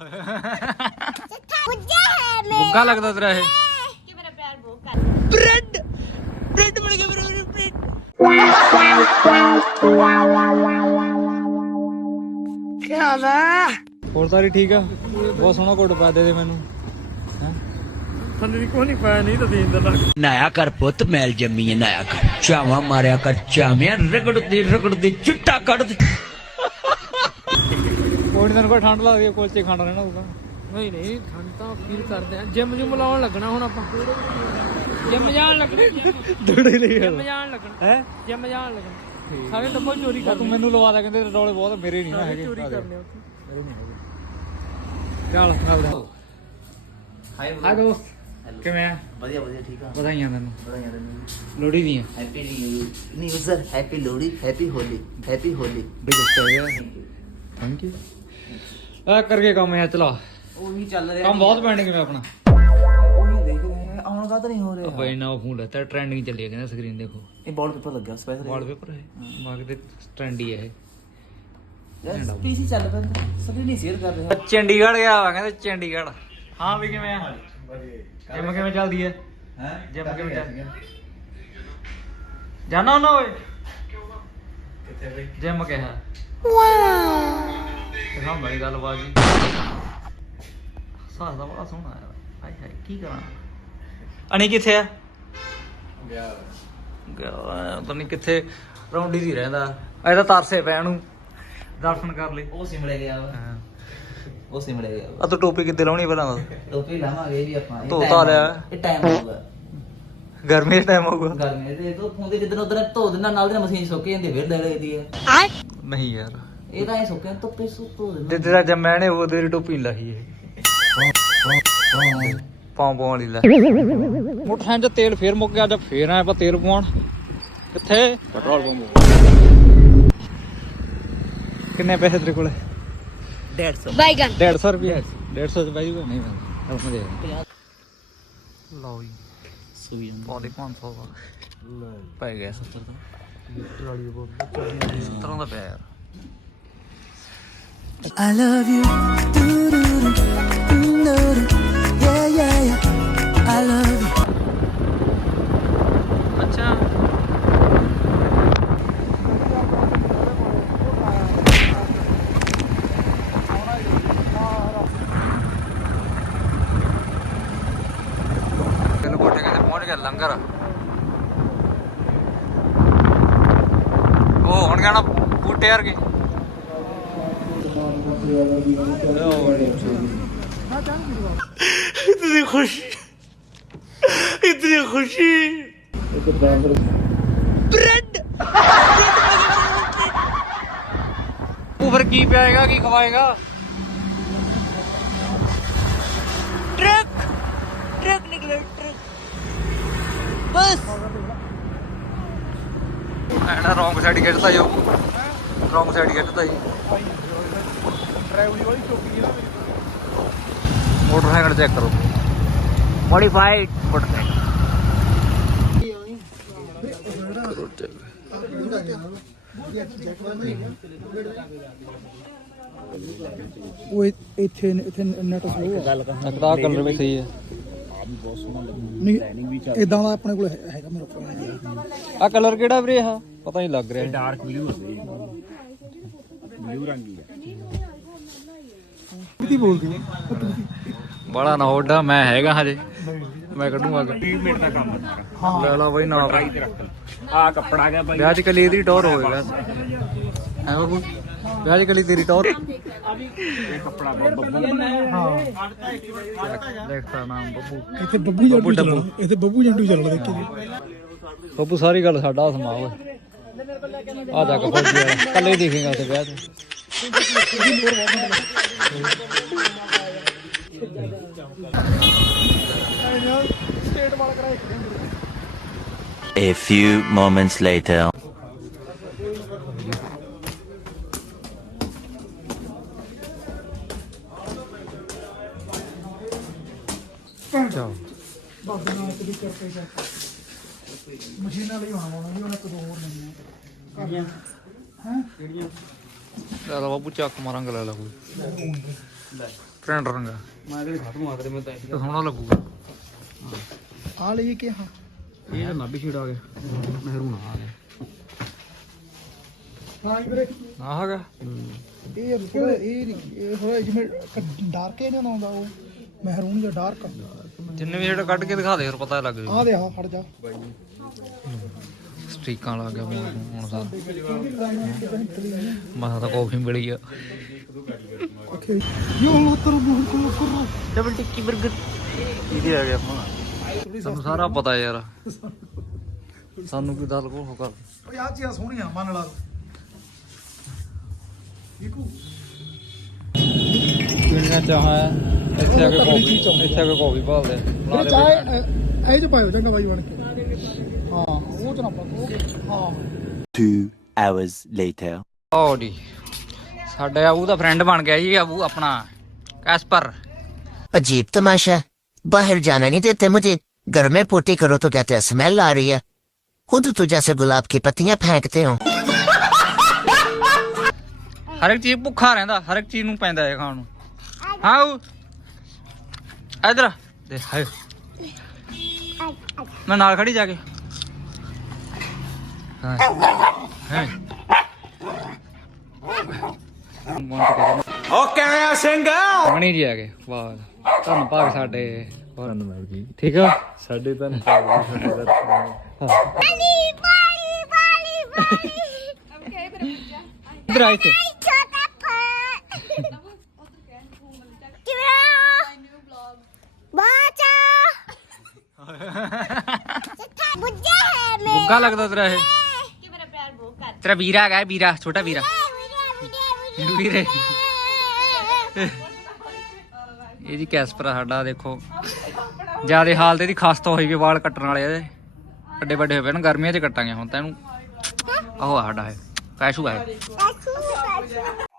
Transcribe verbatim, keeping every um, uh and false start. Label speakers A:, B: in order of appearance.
A: ਬੁੱਗਾ ਲੱਗਦਾ ਤੇਰਾ ਇਹ
B: ਕਿ ਮੇਰਾ ਪਿਆਰ ਬਹੁਤ ਕਰ ਬ੍ਰੈਡ ਬ੍ਰੈਡ ਬਣ ਗਿਆ ਮੇਰਾ ਬ੍ਰੈਡ ਕੀ ਹਾਲ ਹੈ
A: ਹੋਰ ਸਾਰੀ ਠੀਕ ਆ ਬਹੁਤ ਸੋਹਣਾ ਕੋਟ ਪਾ ਦੇ ਦੇ ਮੈਨੂੰ ਹੈ ਥੱਲੇ ਕੋਈ ਨਹੀਂ ਪਾਇਆ ਨਹੀਂ ਤਾਂ ਦੇਣ ਦਾ ਲੱਗ
C: ਨਾਇਆ ਕਰ ਪੁੱਤ ਮੈਲ ਜੰਮੀ ਹੈ ਨਾਇਆ ਕਰ ਚਾਵਾ ਮਾਰਿਆ ਕਰ ਚਾਵਿਆਂ ਰਗੜ ਦੇ ਰਗੜ ਦੇ ਚਿੱਟਾ ਕੱਢ ਦੇ
A: ਕੋਈ ਨਹੀਂ ਤੈਨੂੰ ਕੋਈ ਠੰਡ ਲੱਗਦੀ ਹੈ ਕੋਲਚੇ ਖਾਣਾ ਰਹਿਣਾ ਹੋਊਗਾ
D: ਨਹੀਂ ਨਹੀਂ ਠੰਡ ਤਾਂ ਫੀਲ ਕਰਦੇ ਆ ਜਿਮ ਜੁਮ ਲਾਉਣ ਲੱਗਣਾ ਹੁਣ ਆਪਾਂ ਜਿਮ ਜਾਣ ਲੱਗਣਾ
A: ਦੌੜੇ ਲਈ
D: ਜਿਮ ਜਾਣ ਲੱਗਣਾ
A: ਹੈ
D: ਜਿਮ ਜਾਣ ਲੱਗਣਾ ਸਾਰੇ ਡੱਬਾ ਚੋਰੀ ਕਰ
A: ਤੂੰ ਮੈਨੂੰ ਲਵਾ ਦੇ ਕਹਿੰਦੇ ਰੌਲੇ ਬਹੁਤ ਮੇਰੇ ਨਹੀਂ ਨਾ ਹੈਗੇ
D: ਚੋਰੀ ਕਰਨੇ ਉੱਥੇ
A: ਮੇਰੇ ਨਹੀਂ ਹੈਗੇ ਚੱਲ ਚੱਲ ਹਾਈ ਹਾਈ ਦੋਸਤ ਕਿਵੇਂ ਆ
E: ਵਧੀਆ ਵਧੀਆ ਠੀਕ ਆ
A: ਵਧਾਈਆਂ ਤੈਨੂੰ
E: ਵਧਾਈਆਂ ਤੈਨੂੰ
A: ਲੋਹੜੀ ਦੀਆਂ
E: happy new user happy Lohri happy Holi happy Holi
A: thank you ਆ ਕਰਕੇ ਕੰਮ ਹੈ ਚਲਾ
E: ਉਹੀ ਚੱਲ ਰਿਹਾ
A: ਕੰਮ ਬਹੁਤ ਪੈਂਡਿੰਗ ਮੈਂ ਆਪਣਾ
E: ਉਹੀ ਦੇਖ ਰਹੇ ਹਾਂ ਆਉਣ ਦਾ ਤਾਂ ਨਹੀਂ ਹੋ ਰਿਹਾ
A: ਬਈ ਨਾ ਫੋਨ ਲੈਤਾ ਟ੍ਰੈਂਡਿੰਗ ਚੱਲੀ ਕਹਿੰਦਾ ਸਕਰੀਨ ਦੇਖੋ
E: ਇਹ ਬਾਲ ਪੇਪਰ ਲੱਗਿਆ ਸਪੈਸ਼ਲ
A: ਵਾਲਪੇਪਰ ਹੈ ਮਾਗ ਦੇ ਟ੍ਰੈਂਡ ਹੀ ਹੈ ਇਹ
E: ਯਾਰ ਪੀਸੀ ਚੱਲ ਪੈਂਦਾ ਸਭੀ ਨਹੀਂ ਸ਼ੇਅਰ ਕਰ ਰਿਹਾ
A: ਚੰਡੀਗੜ੍ਹ ਗਿਆ ਵਾ ਕਹਿੰਦੇ ਚੰਡੀਗੜ੍ਹ ਹਾਂ ਵੀ ਕਿਵੇਂ ਆ ਜਿਮ ਕਿਵੇਂ ਚੱਲਦੀ ਹੈ
E: ਹੈ
A: ਜਿਮ ਕਿਵੇਂ ਚੱਲਦੀ ਜਾਣਾ ਨਾ ਓਏ
E: ਕਿੱਥੇ ਬਈ
A: ਜਿਮ ਕਿਹਾ ਵਾਓ ਤੇ ਹਾਂ ਬੜੀ ਗੱਲ ਬਾਜੀ ਸਾਹ ਦਾ ਬੜਾ ਸੋਹਣਾ ਆਇਆ ਹਾਏ ਹਾਏ ਕੀ ਕਰਾਂ ਅਣੀ ਕਿੱਥੇ ਆ ਗਿਆ ਪਤਾ ਨਹੀਂ ਕਿੱਥੇ ਰੌਂਡੀ ਦੀ ਰਹਿੰਦਾ ਇਹ ਤਾਂ ਤਰਸੇ ਪੈਣ ਨੂੰ ਦਰਸ਼ਨ ਕਰ ਲਈ
E: ਉਹ ਸਿਮਲੇ ਗਿਆ ਵਾ
A: ਹਾਂ
E: ਉਹ ਸਿਮਲੇ ਗਿਆ
A: ਆ ਤੂੰ ਟੋਪੀ ਕਿੱਦੇ ਲਾਉਣੀ ਪਹਿਲਾਂ
E: ਟੋਪੀ ਲਾਵਾਂਗੇ ਵੀ ਆਪਾਂ
A: ਧੋ ਧਾ ਲਿਆ
E: ਇਹ ਟਾਈਮ ਹੋਊਗਾ
A: ਗਰਮੀ ਦਾ ਟਾਈਮ ਹੋਊਗਾ
E: ਗਰਮੀ ਦੇ ਤੋਂ ਫੋਂਦੇ ਜਿੱਦਣ ਉਧਰ ਧੋ ਦਿੰਦਾ ਨਾਲ ਦੀ ਨਾਲ ਮਸ਼ੀਨ ਸੁੱਕ ਜਾਂਦੀ ਫਿਰ ਲੈ ਲਈਦੀ ਹੈ
A: ਨਹੀਂ ਯਾਰ
E: ਇਹ ਤਾਂ ਐ ਸੁੱਕਿਆ ਧੁੱਪੇ ਸੁੱਕ ਧੋ ਦਿੰਦਾ
A: ਤੇ ਤੇਰਾ ਜੰਮਿਆ ਨੇ ਉਹ ਤੇਰੀ ਟੋਪੀ ਨੀ ਲਾਹੀ ਇਹ ਪਾਉਂ ਪਾਉਂ ਵਾਲੀ ਲੈ ਮੋਟਰਸਾਈਕਲ 'ਚ ਤੇਲ ਫੇਰ ਮੁੱਕ ਗਿਆ ਅੱਜ ਫੇਰ ਆਏ ਆਪਾਂ ਤੇਲ ਪਵਾਉਣ ਕਿੱਥੇ ਪੈਟਰੋਲ ਪੰਪ ਕਿੰਨੇ ਪੈਸੇ ਤੇਰੇ ਕੋਲੇ
E: ਡੇਢ ਸੌ
B: ਬਾਈਗਨ
A: ਡੇਢ ਸੌ ਰੁਪਏ ਡੇਢ ਸੌ ਚ ਬਾਈ ਨਹੀਂ ਮੈਂ ਮੈਂ ਦੇ ਲਓ ਜੀ
E: ਸੂਈ ਜਾਂਦਾ
A: ਪੌਦੇ ਪੰਜ ਸੌ ਦਾ ਪੈ ਗਿਆ ਸੱਤਰ ਦਾ ਸੱਤਰ ਦਾ ਪਿਆ ਯਾਰ
F: I love you. Do-do-do, do-do-do. Yeah, yeah, yeah. I love you.
A: ਅੱਛਾ ਤੈਨੂੰ ਕੋਠੇ ਕਹਿੰਦੇ ਪਹੁੰਚ ਗਿਆ ਲੰਗਰ ਉਹ ਹੁਣ ਗਿਆ ਨਾ ਬੂਟੇ ਵਰਗੇ
C: इतनी खुशी इतनी खुशी
A: ਉਹ ਫਿਰ ਕੀ ਪਿਆਏਗਾ ਕੀ ਖਵਾਏਗਾ
F: Truck. Truck निकला truck. बस.
A: ਐਨਾ ਰੌਂਗ ਸਾਈਡ ਖਿੱਚਦਾ ਜੋ ਰੌਂਗ ਸਾਈਡ ਖਿੱਚਦਾ ਜੀ
D: ਡਰਾਈਵਰੀ ਵਾਲੀ ਚੌਕੀ ਨਾ
A: ਮੋਟਰਸਾਈਕਲ ਚੈੱਕ ਕਰੋ ਮੋਡੀਫਾਈਡ ਮੋਟਰਸਾਈਕਲ
G: ਉਹ ਇੱਥੇ ਇੱਥੇ ਨੈਟ ਸਲੋ ਆ
A: ਲੱਗਦਾ ਕਲਰ ਵੀ ਸਹੀ ਹੈ
G: ਨਹੀਂ ਇਦਾਂ ਦਾ ਆਪਣੇ ਕੋਲ ਹੈ- ਹੈਗਾ ਮੇਰੇ ਕੋਲ
A: ਆ ਕਲਰ ਕਿਹੜਾ ਵੀਰੇ ਆ ਪਤਾ ਨਹੀਂ ਲੱਗ ਰਿਹਾ
D: ਡਾਰਕ ਬਲੂ ਹੁੰਦੀ ਬਲੂ ਰੰਗ ਹੀ
G: ਕਿਹਦੀ ਬੋਲਦੀ ਹੈ
A: ਬੜਾ ਨਾ ਹੋਡਾ ਮੈਂ ਹੈਗਾ ਹਜੇ ਮੈਂ ਕੱਢੂਗਾ
D: ਵੀਹ ਮਿੰਟ ਦਾ ਕੰਮ ਹੈ
A: ਲੈ ਲਾ ਬਈ ਨਾ
D: ਆ ਕੱਪੜਾ ਗਿਆ ਭਾਈ
A: ਵਿਆਹ ਚ ਕਲੀ ਇਹਦੀ ਟੌਰ ਹੋਵੇਗਾ ਹੈ ਬਾਬੂ ਵਿਆਹ ਚ ਕਲੀ ਤੇਰੀ ਟੌਰ
D: ਇਹ ਕੱਪੜਾ ਬੱਬੂ
A: ਦੇਖਦਾ ਨਾਮ ਬੱਬੂ
G: ਇੱਥੇ ਬੱਬੂ ਜੰਟੂ ਚੱਲਣਾ ਇੱਥੇ ਬੱਬੂ ਜੰਟੂ ਚੱਲਣਾ ਦੇਖੀ ਜੀ
A: ਬੱਬੂ ਸਾਰੀ ਗੱਲ ਸਾਡਾ ਸਮਾ ਓਏ ਆ ਜਾ ਕੇ ਫੌਜੀ ਕੱਲੇ ਦੇਖੇਗਾ ਉੱਥੇ ਵਿਆਹ ਤੇ
C: A few moments later.
A: ਚਲੋ
G: ਮਸ਼ੀਨਾਂ ਲਈ ਹੋਣਾ ਉਹਨਾਂ ਦੀ ਉਹਨਾਂ ਕੋਲ ਹੋਰ ਨਹੀਂ ਹੈ
A: ਚਲ ਬਾਬੂ ਚੱਕ ਮਾਰਾਂਗੇ ਲੈ ਲਾ ਕੋਈ ਟ੍ਰੈਂਡ ਰੰਗਾ
D: ਮੈਂ ਤੇ ਖਤਮ ਆ ਕਰੇ ਮੈਂ ਤਾਂ
A: ਤੇ ਸੋਹਣਾ ਲੱਗੂਗਾ
G: ਆ ਲਈ ਕਿ ਹਾਂ
D: ਇਹ ਤਾਂ ਨਾਭੀ ਛੇੜ ਆ ਗਿਆ ਮਹਿਰੂਨ ਆ ਗਿਆ
G: ਹਾਂ ਵੀਰੇ
A: ਆ ਹੈਗਾ
G: ਇਹ ਥੋੜਾ ਇਹ ਨੀ, ਇਹ ਥੋੜਾ ਜਿਵੇਂ ਡਾਰਕ ਇਹ ਨਾ ਆਉਂਦਾ ਉਹ ਮਹਿਰੂਨ ਜਾਂ ਡਾਰਕ
A: ਜਿੰਨੇ ਵੀ ਜਿਹੜਾ ਕੱਢ ਕੇ ਦਿਖਾ ਦੇ ਫਿਰ ਪਤਾ ਲੱਗ ਜੂ
G: ਆ ਦੇ ਆ ਫੜ ਜਾ
A: ਸਟ੍ਰੀਕਾਂ ਲਾ ਗਿਆ ਮੂੰਹ ਨੂੰ ਹੁਣ ਤਾਂ ਮਸਾ ਤਾਂ ਕੌਫੀ ਮਿਲੀ ਆ
G: ਓਕੇ ਯੋ ਹੁਣ ਉੱਤਰ ਨੂੰ ਕਰੋ
A: ਡਬਲ ਟਿੱਕੀ 버ਗਰ ਇਹਦੇ ਆ ਗਿਆ ਆਪਾਂ ਸਾਨੂੰ ਸਾਰਾ ਪਤਾ ਯਾਰ ਸਾਨੂੰ ਕੀ ਦੱਸ ਕੋ ਕਰ
G: ਓਏ ਆ ਚੀਜ਼ਾਂ ਸੋਹਣੀਆਂ ਮੰਨ ਲਾ ਦੇਖੋ
A: ਕਿੰਨਾ ਚਾਹ ਇੱਥੇ ਆ ਕੇ ਕੌਫੀ ਇੱਥੇ ਆ ਕੇ ਕੌਫੀ ਭਾਲਦੇ
G: ਇਹ ਚਾਹ ਇਹ ਚ ਪਾਇਓ ਚੰਗਾ ਬਾਈ ਬਣ ਕੇ ਹਾਂ ਉਹ ਚ ਨਾ ਪਾ ਹਾਂ
H: Two hours later.
A: ਆਓ ਜੀ ਸਾਡੇ ਆਬੂ ਦਾ ਫਰੈਂਡ ਬਣ ਗਿਆ ਜੀ ਆਬੂ ਆਪਣਾ कैस्पर
I: अजीब तमाशा है। बाहर जाना नहीं देते मुझे, घर में पोटी करो तो कहते हैं स्मेल आ रही है। खुद तो जैसे गुलाब की पत्तियां फेंकते हो।
A: हर एक चीज भुखा रहंदा, हर एक चीज नूं पैंदा है खाण नूं। हाँ इधर देख हाय मैं नाल खड़ी जाके हाँ हैं
C: ਓਕੇ ਆ ਸਿੰਘ
A: ਮਣੀ ਜੀ ਆ ਗਏ ਵਾਹ ਧੰਨ ਭਾਗ ਸਾਡੇ ਧੰਨਵਾਦ ਜੀ ਠੀਕ ਆ ਸਾਡੇ ਧੰਨ ਭਾਗ ਸਾਡੇ
B: पानी पानी पानी पानी ओके फिर
A: इधर आए थे
B: छोटा पर किरा बाचा बुज्जा है मैं
A: बुग्गा लगदा तेरा ये
B: कि मेरा प्यार वो कर
A: तेरा वीरा है वीरा छोटा वीरा ਵੀਰੇ ਇਹ ਜੀ ਕੈਸਪਰ ਆ ਸਾਡਾ ਦੇਖੋ ਜਿਆਦੇ ਹਾਲਤ ਇਹਦੀ ਖਸਤਾ ਹੋਈ ਵੀ ਵਾਲ ਕੱਟਣ ਵਾਲੇ ਇਹਦੇ ਵੱਡੇ ਵੱਡੇ ਹੋਏ ਪਏ ਨੇ ਗਰਮੀਆਂ 'ਚ ਕੱਟਾਂਗੇ ਹੁਣ ਤਾਂ ਇਹਨੂੰ ਆਹੋ ਸਾਡਾ ਹੈ ਕੈਸ਼ੂ ਹੈ